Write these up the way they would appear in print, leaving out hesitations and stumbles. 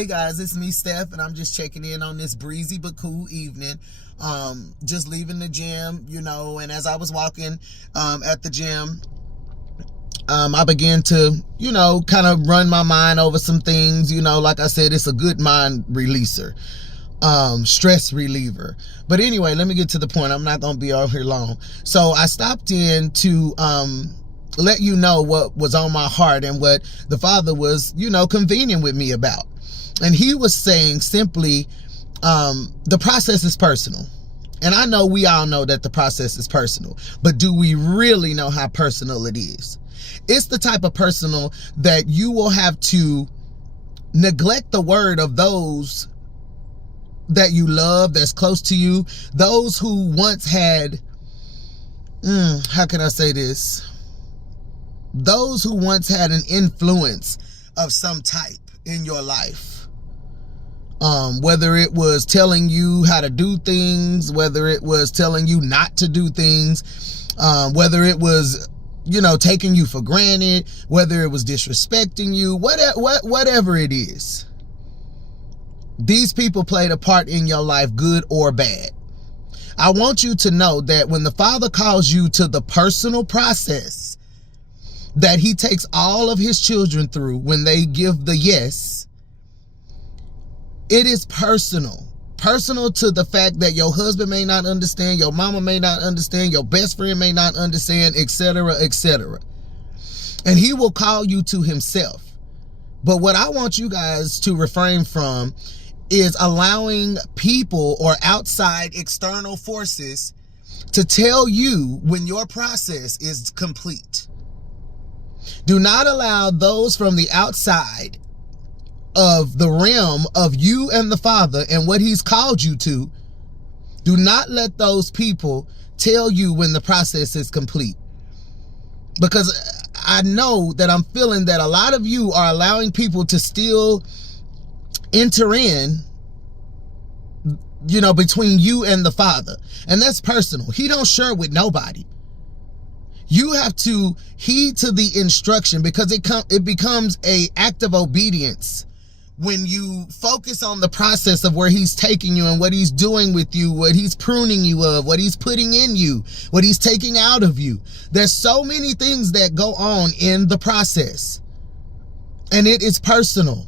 Hey guys, it's me, Steph, and I'm just checking in on this breezy but cool evening. Just leaving the gym, and as I was walking at the gym, I began to, kind of run my mind over some things. Like I said, it's a good mind releaser, stress reliever. But anyway, let me get to the point. I'm not going to be out here long. So I stopped in to let you know what was on my heart and what the Father was, convening with me about. And he was saying simply, the process is personal. And I know we all know that the process is personal, but do we really know how personal it is? It's the type of personal that you will have to neglect the word of those that you love, that's close to you, those who once had, how can I say this? Those who once had an influence of some type in your life. Whether it was telling you how to do things, whether it was telling you not to do things, whether it was, taking you for granted, whether it was disrespecting you, whatever it is. These people played a part in your life, good or bad. I want you to know that when the Father calls you to the personal process that he takes all of his children through when they give the yes, it is personal. Personal to the fact that your husband may not understand, your mama may not understand, your best friend may not understand, etc., etc. And he will call you to himself. But what I want you guys to refrain from is allowing people or outside external forces to tell you when your process is complete. Do not allow those from the outside of the realm of you and the Father and what he's called you to, do not let those people tell you when the process is complete. Because I know that I'm feeling that a lot of you are allowing people to still enter in, between you and the Father. And that's personal. He don't share with nobody. You have to heed to the instruction, because it becomes an act of obedience when you focus on the process of where he's taking you and what he's doing with you, what he's pruning you of, what he's putting in you, what he's taking out of you. There's so many things that go on in the process. And it is personal.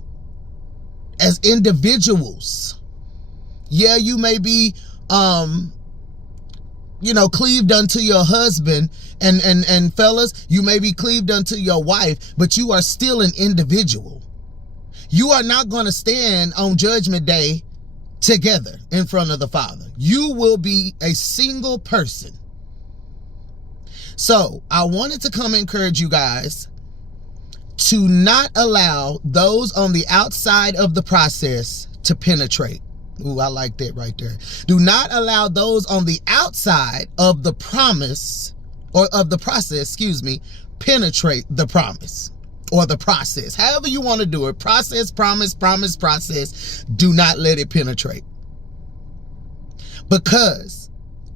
As individuals, yeah, you may be, cleaved unto your husband, and fellas, you may be cleaved unto your wife, but you are still an individual. You are not going to stand on Judgment Day together in front of the Father. You will be a single person. So I wanted to come encourage you guys to not allow those on the outside of the process to penetrate. Ooh, I like that right there. Do not allow those on the outside of the promise, or of the process, penetrate the promise. Or the process, however you want to do it. Process, promise, process. Do not let it penetrate. Because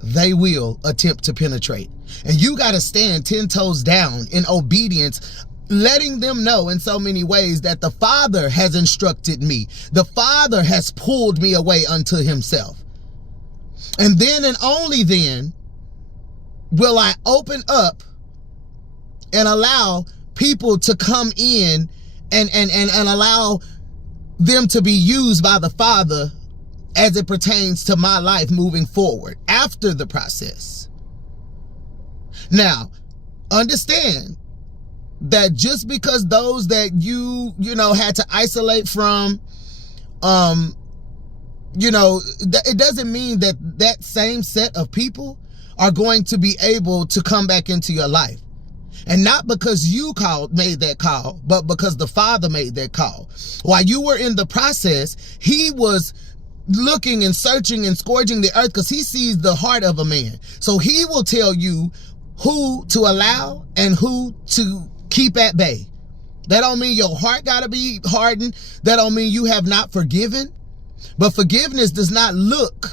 they will attempt to penetrate. And you got to stand 10 toes down in obedience, letting them know in so many ways that the Father has instructed me. The Father has pulled me away unto himself. And then and only then will I open up and allow people to come in and allow them to be used by the Father as it pertains to my life moving forward after the process. Now, understand that just because those that you had to isolate from, it doesn't mean that that same set of people are going to be able to come back into your life. And not because you made that call, but because the Father made that call. While you were in the process, he was looking and searching and scourging the earth, because he sees the heart of a man. So he will tell you who to allow and who to keep at bay. That don't mean your heart got to be hardened. That don't mean you have not forgiven. But forgiveness does not look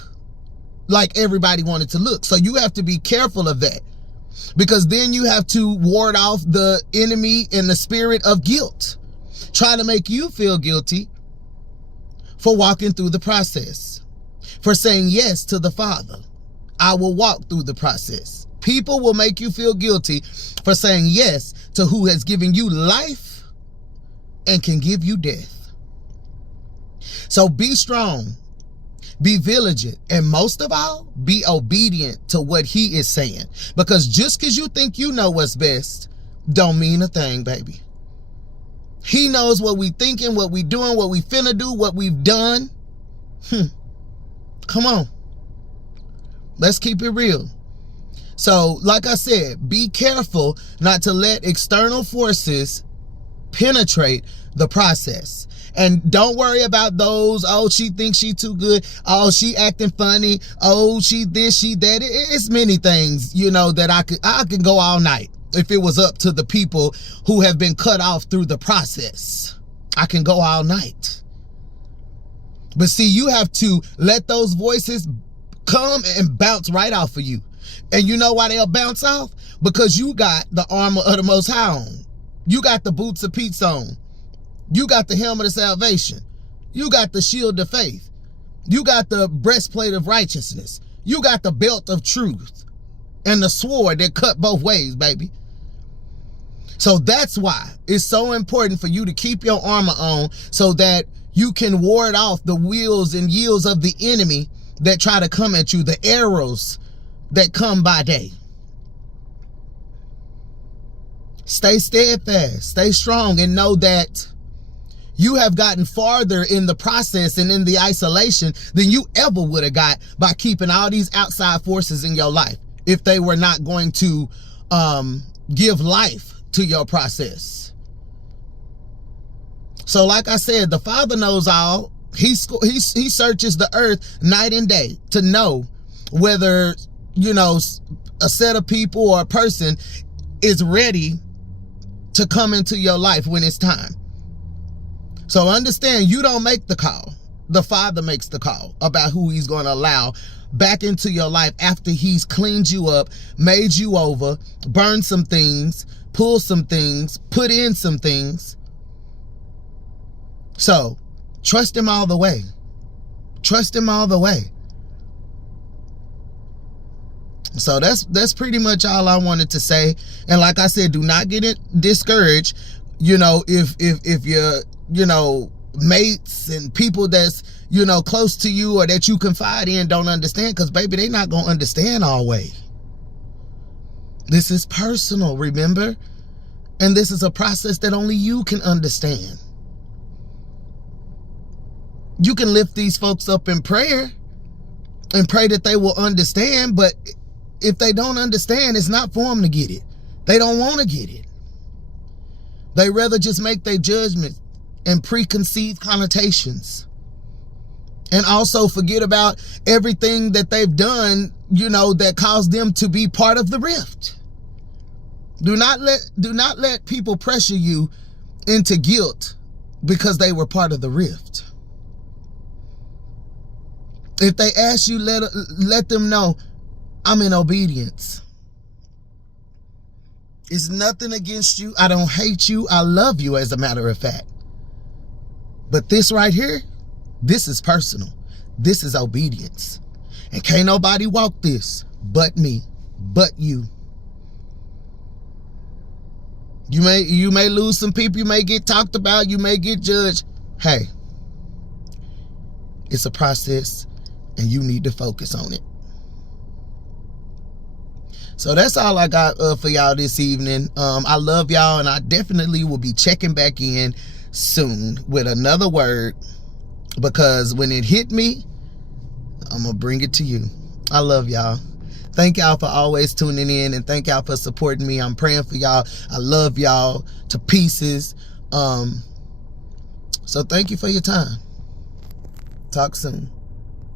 like everybody wanted to look. So you have to be careful of that. Because then you have to ward off the enemy and the spirit of guilt, trying to make you feel guilty for walking through the process, for saying yes to the Father. I will walk through the process. People will make you feel guilty for saying yes to who has given you life and can give you death. So be strong, be vigilant, and most of all, be obedient to what he is saying. Because just because you think you know what's best, don't mean a thing, baby. He knows what we thinking, what we doing, what we finna do, what we've done. Come on. Let's keep it real. So, like I said, be careful not to let external forces penetrate the process. And don't worry about those, oh, she thinks she too good. Oh, she acting funny. Oh, she this, she that. It's many things, you know, that I can go all night. If it was up to the people who have been cut off through the process, I can go all night. But see, you have to let those voices come and bounce right off of you. And you know why they'll bounce off? Because you got the armor of the Most High on. You got the boots of peace on. You got the helmet of salvation. You got the shield of faith. You got the breastplate of righteousness. You got the belt of truth. And the sword that cut both ways, baby. So that's why it's so important for you to keep your armor on so that you can ward off the wheels and yields of the enemy that try to come at you, the arrows that come by day. Stay steadfast, stay strong, and know that you have gotten farther in the process and in the isolation than you ever would have got by keeping all these outside forces in your life if they were not going to give life to your process. So like I said, the Father knows all. He searches the earth night and day to know whether, you know, a set of people or a person is ready to come into your life when it's time. So understand, you don't make the call. The Father makes the call about who he's going to allow back into your life after he's cleaned you up, made you over, burned some things, pulled some things, put in some things. So trust him all the way. Trust him all the way. So that's pretty much all I wanted to say. And like I said, do not get it discouraged. You know, if you're, you know, mates and people that's, you know, close to you or that you confide in don't understand, because baby, they not gonna understand always. This is personal, remember? And this is a process that only you can understand. You can lift these folks up in prayer and pray that they will understand, but if they don't understand, it's not for them to get it. They don't want to get it. They rather just make their judgment and preconceived connotations. And also forget about everything that they've done, you know, that caused them to be part of the rift. Do not let people pressure you into guilt because they were part of the rift. If they ask you, let them know, I'm in obedience. It's nothing against you. I don't hate you. I love you, as a matter of fact. But this right here, this is personal. This is obedience. And can't nobody walk this but me, but you. You may lose some people. You may get talked about. You may get judged. Hey, it's a process and you need to focus on it. So that's all I got for y'all this evening. I love y'all, and I definitely will be checking back in soon with another word, because when it hit me, I'm going to bring it to you. I love y'all. Thank y'all for always tuning in, and thank y'all for supporting me. I'm praying for y'all. I love y'all to pieces. So thank you for your time. Talk soon.